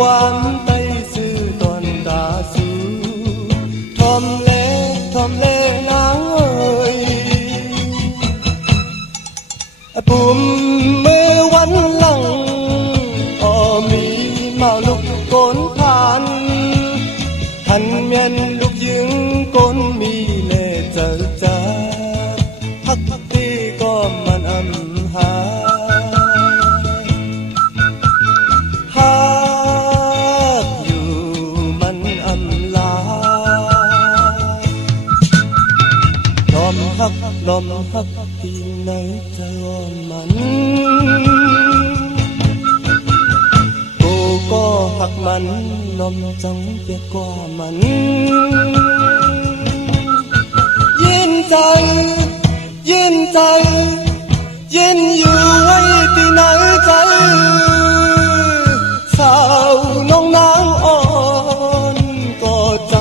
ความไต้ซื่อตอนตาสูทอมเล่นางเอ้ยปุ่มมือวันหลังมีเมาลุกโกนผ่านหันเมียนลูกยิงโกนมีเล่เจอจ้าฮักที่ก็มันอำหาฮักอยู่มันอำลาลมฮักที่ไหนจะอ่อนมันก็หักมันลมจังเปียกกว่ามันยินใจยินอยู่ไว้ที่ไหนใจสาวน้องนางอ่อนก็ใจ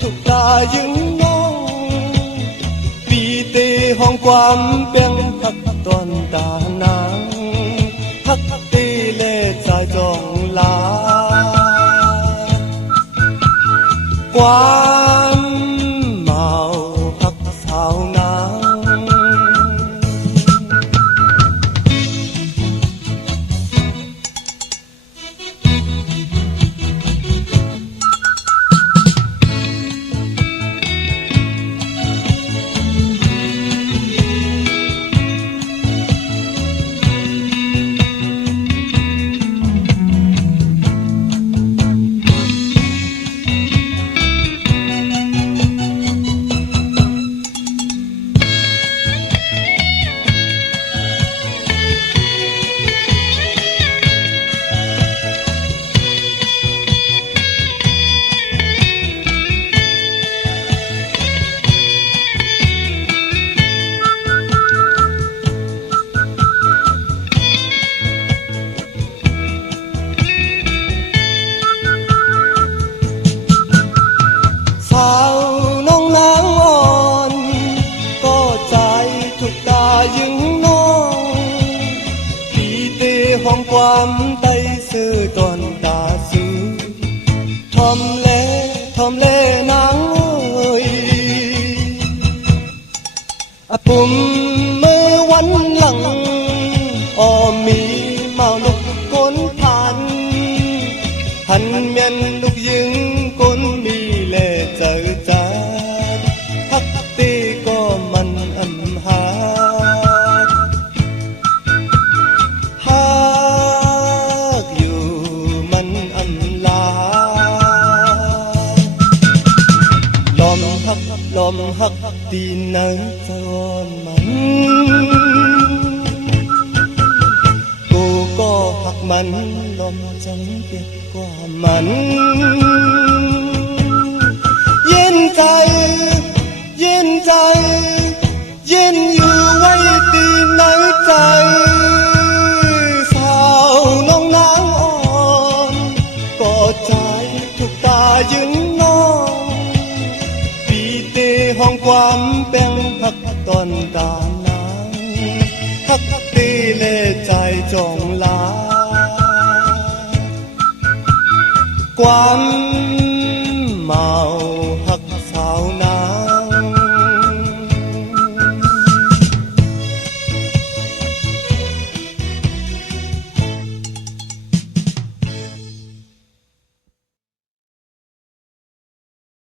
ทุกตายึงน้องปีเตห้องความเปียงหักตอนตานางหักตีเล่ใจจองลาความเมาพักสาวนางสาวน้องนางอ่อนก็ใจทุกตายึงน้องปีเตห้องความไต้ซื่อตอนตาสูทอมเล่นางเอ้ยปุ่มมือวันหลังมีเมาลุกโกนผ่านหันเมียนลูกยิงโกนมีเล่เจอจานฮักตีก็มันอำหาฮักอยู่มันอำลาลมฮักตีไหนจะอ่อนมันกูก็หักมันลมจังเปียกกว่ามันยินใจยินอยู่ไว้ที่ไหนใจสาวน้องนางอ่อนก็ใจทุกตายึงน้องปีเตห้องความแป้งพักตอนตานางฮักตีเล่ใจจองลาความ